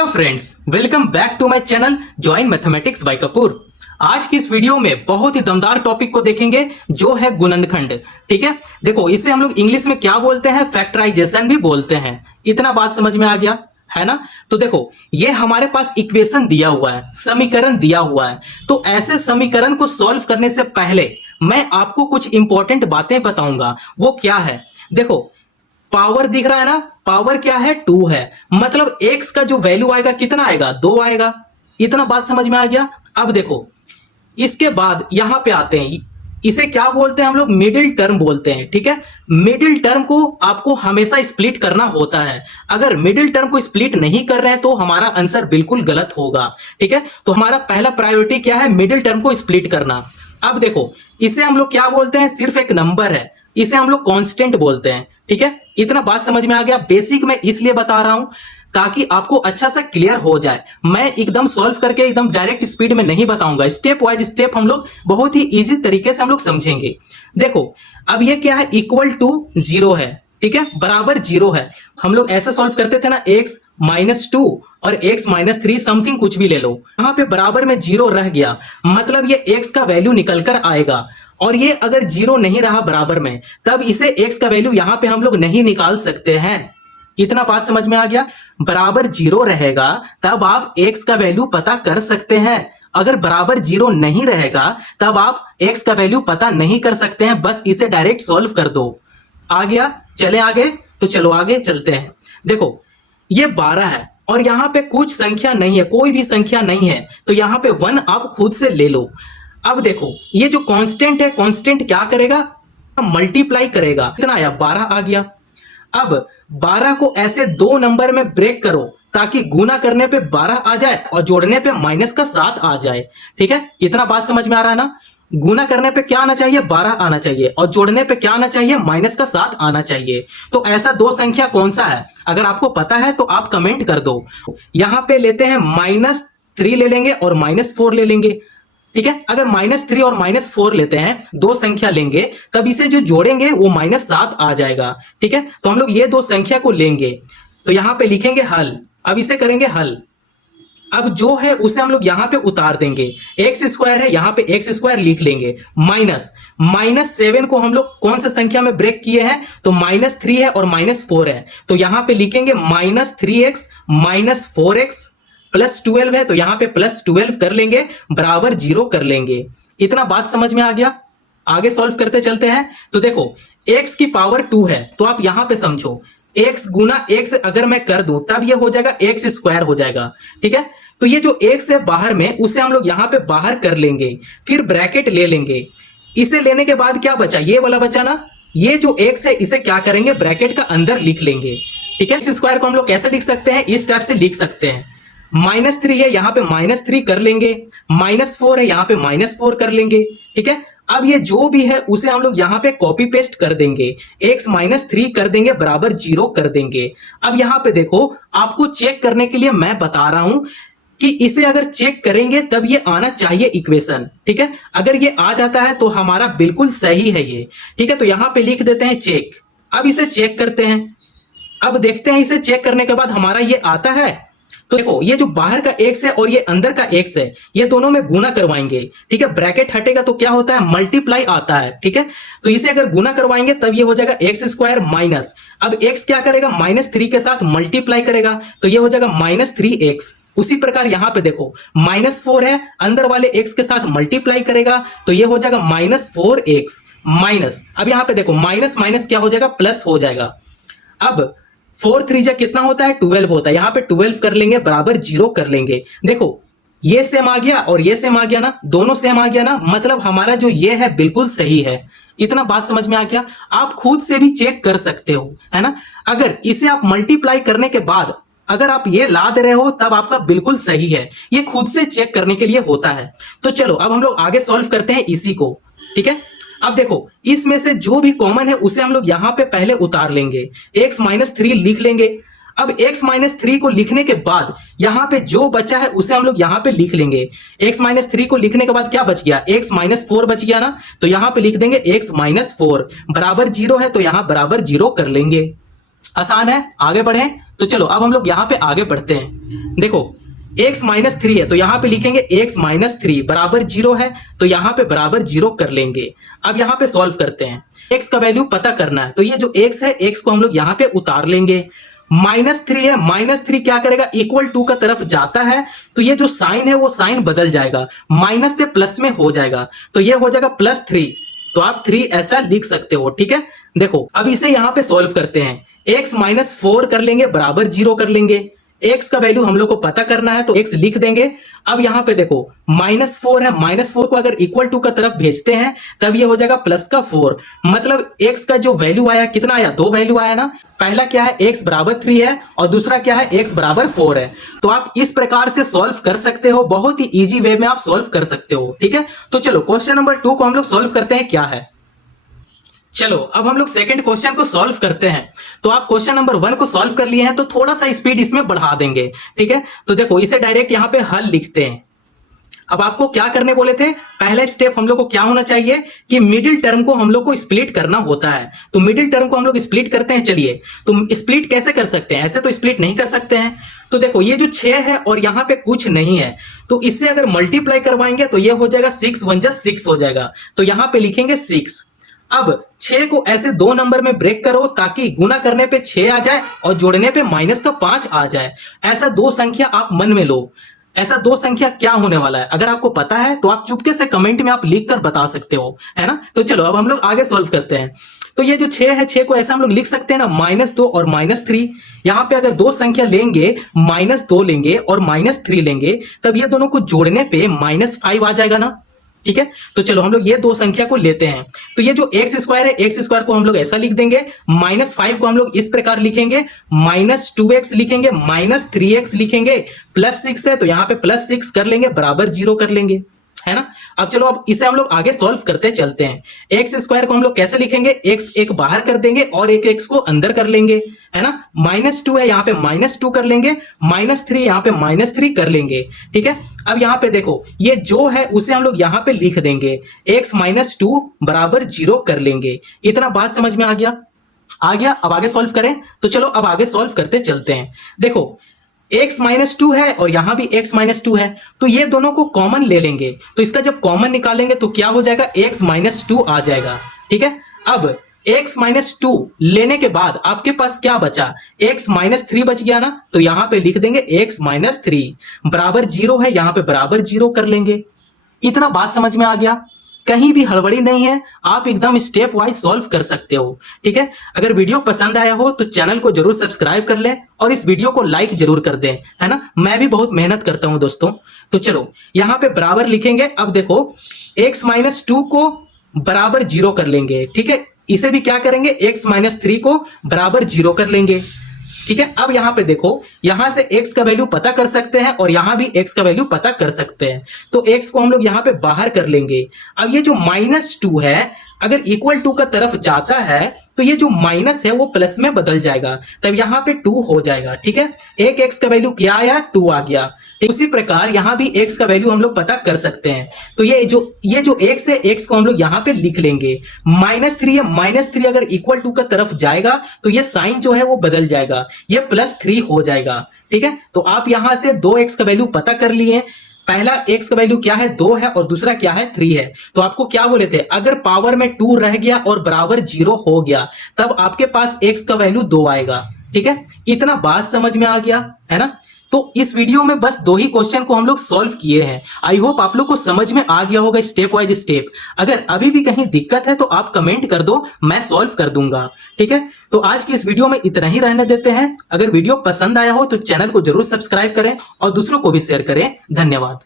Hello friends, welcome back to my channel join mathematics by Kapoor. आज की इस video में बहुत ही दमदार टॉपिक को देखेंगे जो है गुणनखंड। ठीक है, देखो इसे हम लोग इंग्लिश में क्या बोलते हैं, फैक्टराइजेशन भी बोलते हैं। इतना बात समझ में आ गया है ना। तो देखो ये हमारे पास इक्वेशन दिया हुआ है, समीकरण दिया हुआ है। तो ऐसे समीकरण को सॉल्व करने से पहले मैं आपको कुछ इंपॉर्टेंट बातें बताऊंगा। वो क्या है, देखो पावर दिख रहा है ना, पावर क्या है 2 है, मतलब x का जो वैल्यू आएगा कितना आएगा 2 आएगा। इतना बात समझ में आ गया। अब देखो इसके बाद यहां पे आते हैं, इसे क्या बोलते हैं हम लोग, मिडिल टर्म बोलते हैं। ठीक है, मिडिल टर्म को आपको हमेशा स्प्लिट करना होता है। अगर मिडिल टर्म को स्प्लिट नहीं कर रहे हैं तो हमारा आंसर बिल्कुल गलत होगा। ठीक है, तो हमारा पहला प्रायोरिटी क्या है, मिडिल टर्म को स्प्लिट करना। अब देखो इसे हम लोग क्या बोलते हैं, सिर्फ एक नंबर है, इसे हम लोग कांस्टेंट बोलते हैं। ठीक है, इतना बात समझ में आ गया। बेसिक मैं इसलिए बता रहा हूं ताकि आपको अच्छा सा क्लियर हो जाए। मैं एकदम सॉल्व करके एकदम डायरेक्ट स्पीड में नहीं बताऊंगा, स्टेप वाइज स्टेप हम लोग बहुत ही इजी तरीके से हम लोग समझेंगे। देखो अब ये क्या है, इक्वल टू 0 है। ठीक है, बराबर 0 है। हम लोग ऐसा सॉल्व करते थे ना, x -2 और x -3 समथिंग कुछ भी ले लो, यहां पे बराबर में 0 रह गया, मतलब ये x का वैल्यू निकल कर आएगा। और ये अगर 0 नहीं रहा बराबर में, तब इसे x का वैल्यू यहां पे हम लोग नहीं निकाल सकते हैं। इतना बात समझ में आ गया। बराबर 0 रहेगा तब आप x का वैल्यू पता कर सकते हैं। अगर बराबर 0 नहीं रहेगा तब आप x का वैल्यू पता नहीं कर सकते हैं। बस इसे डायरेक्ट सॉल्व कर दो। आ गया, चले आगे। तो चलो आगे चलते हैं। देखो ये 12 है और यहां पे कुछ संख्या नहीं है, कोई भी संख्या नहीं है, तो यहां पे 1 आप खुद से ले लो। अब देखो ये जो कांस्टेंट है, कांस्टेंट क्या करेगा, मल्टीप्लाई करेगा। कितना आया, 12 आ गया। अब 12 को ऐसे 2 नंबर में ब्रेक करो ताकि गुना करने पे 12 आ जाए और जोड़ने पे माइनस का 7 आ जाए। ठीक है, इतना बात समझ में आ रहा है ना। गुना करने पे क्या आना चाहिए, 12 आना चाहिए, और जोड़ने पे क्या आना चाहिए, माइनस का 7 आना चाहिए। तो ऐसा 2 संख्या कौन सा है, अगर आपको पता है तो आप कमेंट कर दो। यहां पे लेते हैं -3 ले लेंगे और -4 ले लेंगे। ठीक है, अगर -3 और -4 लेते हैं, 2 संख्या लेंगे, तब इसे जो जोड़ेंगे वो -7 आ जाएगा। ठीक है, तो हम लोग ये 2 संख्या को लेंगे, तो यहां पे लिखेंगे हल। अब इसे करेंगे हल। अब जो है उसे हम लोग यहां पे उतार देंगे, x² है, यहां पे x² लिख लेंगे। -7 को हम लोग कौन सा संख्या में ब्रेक किए हैं, तो -3 है और -4 है, तो यहां पे लिखेंगे -3x -4x +12 है, तो यहां पे +12 कर लेंगे, बराबर 0 कर लेंगे। इतना बात समझ में आ गया। आगे सॉल्व करते चलते हैं। तो देखो x की पावर 2 है, तो आप यहां पे समझो x गुना x अगर मैं कर दूं तब ये हो जाएगा x² हो जाएगा। ठीक है, तो ये जो x है बाहर में, उसे हम लोग यहां पे बाहर कर लेंगे, फिर ब्रैकेट ले लेंगे। इसे लेने के बाद क्या बचा, ये वाला बचा ना, ये जो x है इसे क्या करेंगे, ब्रैकेट का अंदर लिख लेंगे। ठीक है, x² को हम लोग कैसे लिख सकते हैं, इस टाइप से लिख सकते हैं। -3 है, यहां पे -3 कर लेंगे, -4 है, यहां पे -4 कर लेंगे। ठीक है, अब ये जो भी है उसे हम लोग यहां पे कॉपी पेस्ट कर देंगे, x -3 कर देंगे, बराबर 0 कर देंगे। अब यहां पे देखो, आपको चेक करने के लिए मैं बता रहा हूं कि इसे अगर चेक करेंगे तब ये आना चाहिए इक्वेशन। ठीक है, अगर ये आ जाता है तो हमारा बिल्कुल सही है ये। ठीक है, तो यहां पे लिख देते हैं चेक। अब इसे चेक करते हैं। अब देखते हैं इसे चेक करने के बाद हमारा ये आता है। तो देखो ये जो बाहर का x है और ये अंदर का x है, ये दोनों में गुना करवाएंगे। ठीक है, ब्रैकेट हटेगा तो क्या होता है, मल्टीप्लाई आता है। ठीक है, तो इसे अगर गुना करवाएंगे तब ये हो जाएगा x² माइनस, अब x क्या करेगा, -3 के साथ मल्टीप्लाई करेगा, तो ये हो जाएगा -3x। उसी प्रकार यहां पे देखो -4 है, अंदर वाले x के साथ मल्टीप्लाई करेगा, तो ये हो जाएगा -4x माइनस। अब यहां पे देखो माइनस माइनस क्या हो जाएगा, प्लस हो जाएगा। अब 4 3 जा कितना होता है, 12 होता है, यहां पे 12 कर लेंगे, बराबर 0 कर लेंगे। देखो ये सेम आ गया और ये सेम आ गया ना, दोनों सेम आ गया ना, मतलब हमारा जो ये है बिल्कुल सही है। इतना बात समझ में आ गया। आप खुद से भी चेक कर सकते हो, है ना। अगर इसे आप मल्टीप्लाई करने के बाद अगर आप ये ला दे रहे हो तब आपका बिल्कुल सही है। ये खुद से चेक करने के लिए होता है। तो चलो अब हम लोग आगे सॉल्व करते हैं इसी को। ठीक है, अब देखो इसमें से जो भी कॉमन है उसे हम लोग यहां पे पहले उतार लेंगे, x -3 लिख लेंगे। अब x -3 को लिखने के बाद यहां पे जो बचा है उसे हम लोग यहां पे लिख लेंगे। x -3 को लिखने के बाद क्या बच गया, x -4 बच गया ना, तो यहां पे लिख देंगे x -4 बराबर 0 है, तो यहां बराबर 0 कर लेंगे। आसान है, आगे बढ़े। तो चलो अब हम लोग यहाँ पे आगे बढ़ते हैं। देखो x माइनस 3 है तो यहाँ पे लिखेंगे x माइनस 3 बराबर 0 है, तो यहाँ पे बराबर 0 कर लेंगे। अब यहाँ पे सॉल्व करते हैं, x का वैल्यू पता करना है, तो ये जो x है x को हम लोग यहाँ पे उतार लेंगे। -3 है, -3 क्या करेगा, इक्वल टू का तरफ जाता है, तो ये जो साइन है वो साइन बदल जाएगा, माइनस से प्लस में हो जाएगा, तो ये हो जाएगा +3। तो आप 3 ऐसा लिख सकते हो, ठीक है। देखो अब इसे यहां पे सॉल्व करते हैं, x माइनस 4 कर लेंगे बराबर 0 कर लेंगे। x का वैल्यू हम लोग को पता करना है तो x लिख देंगे। अब यहां पे देखो -4 है, -4 को अगर इक्वल टू का तरफ भेजते हैं तब ये हो जाएगा +4, मतलब x का जो वैल्यू आया कितना आया, 2 वैल्यू आया ना। पहला क्या है, x बराबर 3 है और दूसरा क्या है, x बराबर 4 है। तो आप इस प्रकार से सॉल्व कर सकते हो, बहुत ही इजी वे में आप सॉल्व कर सकते हो, ठीक है। तो चलो क्वेश्चन नंबर 2 को हम लोग सॉल्व करते हैं, क्या है। चलो अब हम लोग सेकंड क्वेश्चन को सॉल्व करते हैं। तो आप क्वेश्चन नंबर 1 को सॉल्व कर लिए हैं तो थोड़ा सा स्पीड इसमें बढ़ा देंगे, ठीक है। तो देखो इसे डायरेक्ट यहां पे हल लिखते हैं। अब आपको क्या करने बोले थे, पहला स्टेप हम लोग को क्या होना चाहिए कि मिडिल टर्म को हम लोग को स्प्लिट करना होता है। तो मिडिल टर्म को हम लोग स्प्लिट करते हैं। चलिए तो स्प्लिट कैसे कर सकते हैं, ऐसे तो स्प्लिट नहीं कर सकते हैं। तो देखो ये जो 6 है और यहाँ पे कुछ नहीं है, तो इससे अगर मल्टीप्लाई करवाएंगे तो ये हो जाएगा 6 1 जा 6 हो जाएगा, तो यहां पे लिखेंगे 6। अब 6 को ऐसे 2 नंबर में ब्रेक करो ताकि गुना करने पे 6 आ जाए और जोड़ने पे -5 आ जाए। ऐसा 2 संख्या आप मन में लो, ऐसा 2 संख्या क्या होने वाला है, अगर आपको पता है तो आप चुपके से कमेंट में आप लिख कर बता सकते हो, है ना। तो चलो अब हम लोग आगे सॉल्व करते हैं। तो ये जो 6 है, 6 को ऐसा हम लोग लिख सकते हैं ना, -2 और -3। यहां पे अगर 2 संख्या लेंगे, -2 लेंगे और -3 लेंगे, तब ये दोनों को जोड़ने पे -5 आ जाएगा ना, ठीक है। तो चलो हम लोग ये 2 संख्या को लेते हैं। तो ये जो x² है, x² को हम लोग ऐसा लिख देंगे, -5 को हम लोग इस प्रकार लिखेंगे, -2x लिखेंगे, -3x लिखेंगे, +6 है तो यहाँ पे +6 कर लेंगे, बराबर 0 कर लेंगे, है ना। अब चलो अब इसे हम लोग आगे सॉल्व करते चलते हैं। x² को हम लोग कैसे लिखेंगे, x एक बाहर कर देंगे और एक x को अंदर कर लेंगे, है ना। -2 है, यहाँ पे -2 कर लेंगे, -3 यहाँ पे -3 कर लेंगे, ठीक है। अब यहाँ पे देखो ये जो है उसे हम लोग यहाँ पे लिख देंगे, x -2 बराबर 0 कर लेंगे। इतना बात समझ में आ गया, आ गया। अब आगे सॉल्व करें। तो चलो अब आगे सॉल्व करते चलते हैं। देखो x -2 है और यहां भी x -2 है, तो ये दोनों को कॉमन ले लेंगे। तो इसका जब कॉमन निकालेंगे तो क्या हो जाएगा, x -2 आ जाएगा, ठीक है। अब x -2 लेने के बाद आपके पास क्या बचा, x -3 बच गया ना, तो यहां पे लिख देंगे x -3 बराबर 0 है, यहां पे बराबर 0 कर लेंगे। इतना बात समझ में आ गया, कहीं भी हड़बड़ी नहीं है, आप एकदम स्टेप वाइज सॉल्व कर सकते हो, ठीक है। अगर वीडियो पसंद आया हो तो चैनल को जरूर सब्सक्राइब कर लें और इस वीडियो को लाइक जरूर कर दें, है ना। मैं भी बहुत मेहनत करता हूं दोस्तों। तो चलो यहां पे बराबर लिखेंगे। अब देखो x -2 को बराबर 0 कर लेंगे, ठीक है। इसे भी क्या करेंगे, x -3 को बराबर 0 कर लेंगे, ठीक है। अब यहां पे देखो, यहां से x का वैल्यू पता कर सकते हैं और यहां भी x का वैल्यू पता कर सकते हैं, तो x को हम लोग यहां पे बाहर कर लेंगे। अब ये जो -2 है अगर इक्वल टू का तरफ जाता है तो ये जो माइनस है वो प्लस में बदल जाएगा, तब यहां पे 2 हो जाएगा, ठीक है। एक x का वैल्यू क्या आया, 2 आ गया। उसी प्रकार यहां भी x का वैल्यू हम लोग पता कर सकते हैं। तो ये जो x है, x को हम लोग यहां पे लिख लेंगे। -3 है, -3 अगर इक्वल टू का तरफ जाएगा तो ये साइन जो है वो बदल जाएगा, ये +3 हो जाएगा, ठीक है। तो आप यहां से 2x का वैल्यू पता कर लिए। पहला x का वैल्यू क्या है, 2 है और दूसरा क्या है, 3 है। तो आपको क्या बोले थे, अगर पावर में 2 रह गया और बराबर 0 हो गया तब आपके पास x का वैल्यू 2 आएगा, ठीक है। इतना बात समझ में आ गया, है ना। तो इस वीडियो में बस 2 ही क्वेश्चन को हम लोग सॉल्व किए हैं। आई होप आप लोग को समझ में आ गया होगा स्टेप वाइज स्टेप। अगर अभी भी कहीं दिक्कत है तो आप कमेंट कर दो, मैं सॉल्व कर दूंगा, ठीक है। तो आज की इस वीडियो में इतना ही रहने देते हैं। अगर वीडियो पसंद आया हो तो चैनल को जरूर सब्सक्राइब करें और दूसरों को भी शेयर करें। धन्यवाद।